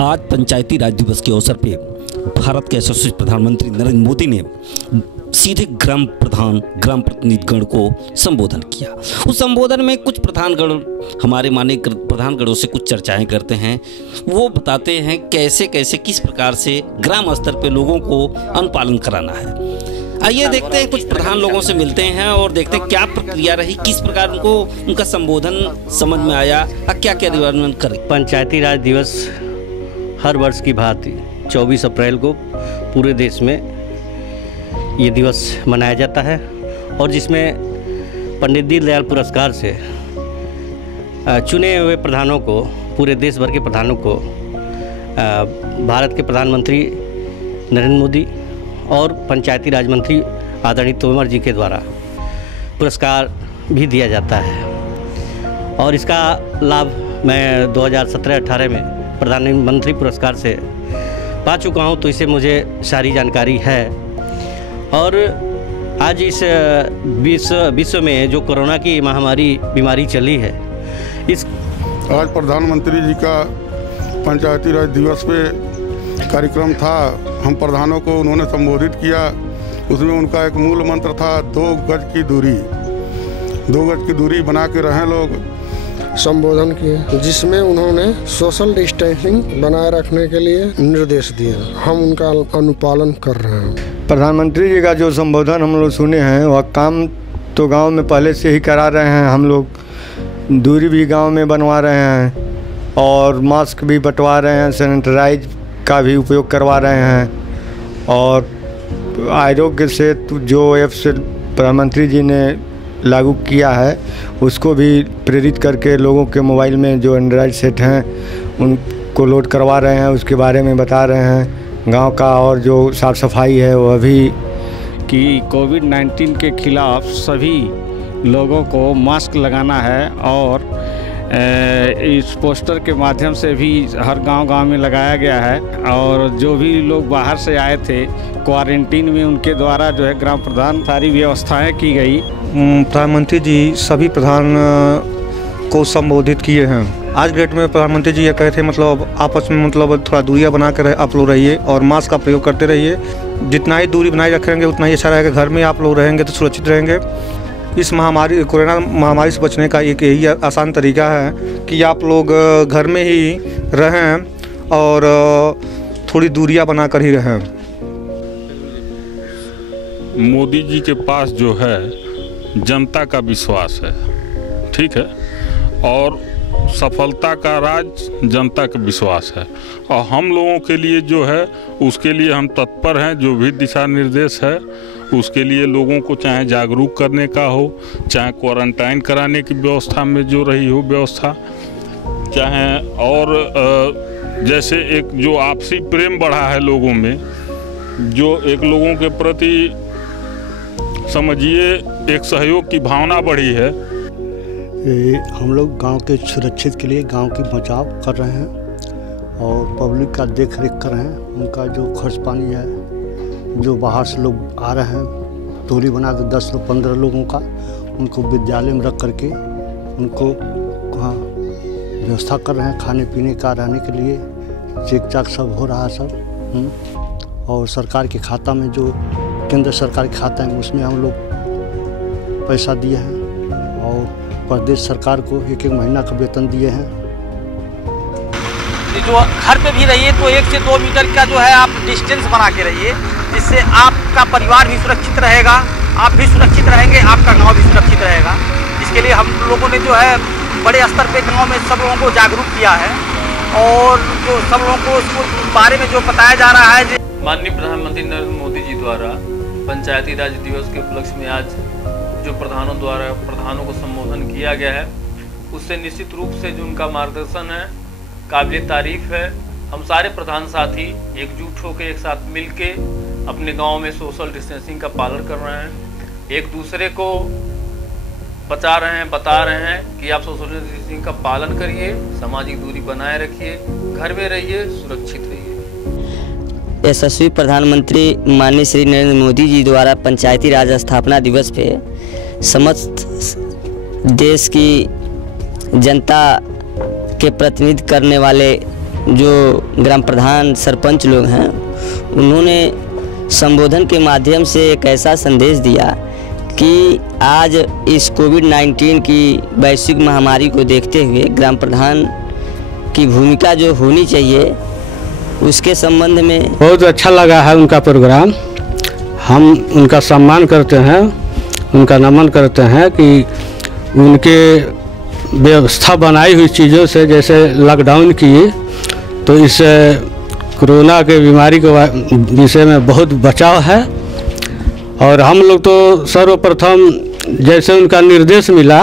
आज पंचायती राज दिवस के अवसर पे भारत के यशस्वी प्रधानमंत्री नरेंद्र मोदी ने सीधे ग्राम प्रतिनिधिगण को संबोधन किया। उस संबोधन में कुछ प्रधानगण हमारे माने प्रधानगणों से कुछ चर्चाएं करते हैं। वो बताते हैं कैसे कैसे किस प्रकार से ग्राम स्तर पे लोगों को अनुपालन कराना है। आइए देखते हैं, कुछ प्रधान लोगों से मिलते हैं और देखते हैं क्या प्रक्रिया रही, किस प्रकार उनको उनका संबोधन समझ में आया, क्या क्या निवारण करें। पंचायती राज दिवस हर वर्ष की भांति 24 अप्रैल को पूरे देश में ये दिवस मनाया जाता है और जिसमें पंडित दीनदयाल पुरस्कार से चुने हुए प्रधानों को, पूरे देश भर के प्रधानों को भारत के प्रधानमंत्री नरेंद्र मोदी और पंचायती राज मंत्री आदरणीय तोमर जी के द्वारा पुरस्कार भी दिया जाता है। और इसका लाभ मैं 2017-18 में प्रधानमंत्री पुरस्कार से पा चुका हूँ, तो इससे मुझे सारी जानकारी है। और आज इस विश्व में जो कोरोना की बीमारी चली है, इस आज प्रधानमंत्री जी का पंचायती राज दिवस पे कार्यक्रम था। हम प्रधानों को उन्होंने संबोधित किया। उसमें उनका एक मूल मंत्र था 2 गज की दूरी, 2 गज की दूरी बना के रहें लोग। संबोधन किए जिसमें उन्होंने सोशल डिस्टेंसिंग बनाए रखने के लिए निर्देश दिए। हम उनका अनुपालन कर रहे हैं। प्रधानमंत्री जी का जो संबोधन हम लोग सुने हैं, वह काम तो गांव में पहले से ही करा रहे हैं। हम लोग दूरी भी गांव में बनवा रहे हैं और मास्क भी बंटवा रहे हैं, सैनिटाइज का भी उपयोग करवा रहे हैं। और आरोग्य सेतु जो ऐप से प्रधानमंत्री जी ने लागू किया है, उसको भी प्रेरित करके लोगों के मोबाइल में जो एंड्रॉयड सेट हैं उनको लोड करवा रहे हैं, उसके बारे में बता रहे हैं। गांव का और जो साफ़ सफाई है वह भी कि कोविड-19 के खिलाफ सभी लोगों को मास्क लगाना है और इस पोस्टर के माध्यम से भी हर गांव में लगाया गया है। और जो भी लोग बाहर से आए थे क्वारंटीन में, उनके द्वारा जो है ग्राम प्रधान सारी व्यवस्थाएं की गई। प्रधानमंत्री जी सभी प्रधान को संबोधित किए हैं। आज डेट में प्रधानमंत्री जी ये कहे थे, मतलब आपस में मतलब थोड़ा दूरियां बना कर आप लोग रहिए और मास्क का प्रयोग करते रहिए। जितना ही दूरी बनाए रखेंगे उतना ही अच्छा रहेगा। घर में आप लोग रहेंगे तो सुरक्षित रहेंगे। इस कोरोना महामारी से बचने का एक यही आसान तरीका है कि आप लोग घर में ही रहें और थोड़ी दूरियां बनाकर ही रहें। मोदी जी के पास जो है जनता का विश्वास है, ठीक है, और सफलता का राज जनता का विश्वास है। और हम लोगों के लिए जो है उसके लिए हम तत्पर हैं। जो भी दिशा निर्देश है उसके लिए लोगों को चाहे जागरूक करने का हो, चाहे क्वारंटाइन कराने की व्यवस्था में जो रही हो व्यवस्था, चाहे और जैसे एक जो आपसी प्रेम बढ़ा है लोगों में, जो एक लोगों के प्रति समझिए एक सहयोग की भावना बढ़ी है। हम लोग गांव के सुरक्षित के लिए गांव की बचाव कर रहे हैं और पब्लिक का देख रेख कर रहे हैं। उनका जो खर्च पानी है, जो बाहर से लोग आ रहे हैं, टोली बना के 10-15 लोगों का, उनको विद्यालय में रख करके उनको व्यवस्था कर रहे हैं खाने पीने का, रहने के लिए चेक चाक सब हो रहा है सब। और सरकार के खाता में जो केंद्र सरकार के खाता है उसमें हम लोग पैसा दिए हैं और प्रदेश सरकार को 1-1 महीना का वेतन दिए हैं। जो घर पे भी रहिए तो 1 से 2 मीटर का जो है आप डिस्टेंस बना के रहिए, जिससे आपका परिवार भी सुरक्षित रहेगा, आप भी सुरक्षित रहेंगे, आपका गांव भी सुरक्षित रहेगा। इसके लिए हम लोगों ने जो है बड़े स्तर पे गांव में सब लोगों को जागरूक किया है और जो सब लोगों को उसको बारे में जो बताया जा रहा है। माननीय प्रधानमंत्री नरेंद्र मोदी जी द्वारा पंचायती राज दिवस के उपलक्ष्य में आज जो प्रधानों को संबोधन किया गया है, उससे निश्चित रूप से जो उनका मार्गदर्शन है काबिल तारीफ है। हम सारे प्रधान साथी एकजुट होकर एक साथ मिलके अपने गांव में सोशल डिस्टेंसिंग का पालन कर रहे हैं, एक दूसरे को बता रहे हैं कि आप सोशल डिस्टेंसिंग का पालन करिए, सामाजिक दूरी बनाए रखिए, घर में रहिए, सुरक्षित रहिए। यशस्वी प्रधानमंत्री माननीय श्री नरेंद्र मोदी जी द्वारा पंचायती राज स्थापना दिवस पे समस्त देश की जनता के प्रतिनिधित्व करने वाले जो ग्राम प्रधान सरपंच लोग हैं उन्होंने संबोधन के माध्यम से एक ऐसा संदेश दिया कि आज इस कोविड-19 की वैश्विक महामारी को देखते हुए ग्राम प्रधान की भूमिका जो होनी चाहिए उसके संबंध में बहुत अच्छा लगा है उनका प्रोग्राम। हम उनका सम्मान करते हैं, उनका नमन करते हैं कि उनके व्यवस्था बनाई हुई चीज़ों से, जैसे लॉकडाउन की, तो इस कोरोना के बीमारी के विषय में बहुत बचाव है। और हम लोग तो सर्वप्रथम जैसे उनका निर्देश मिला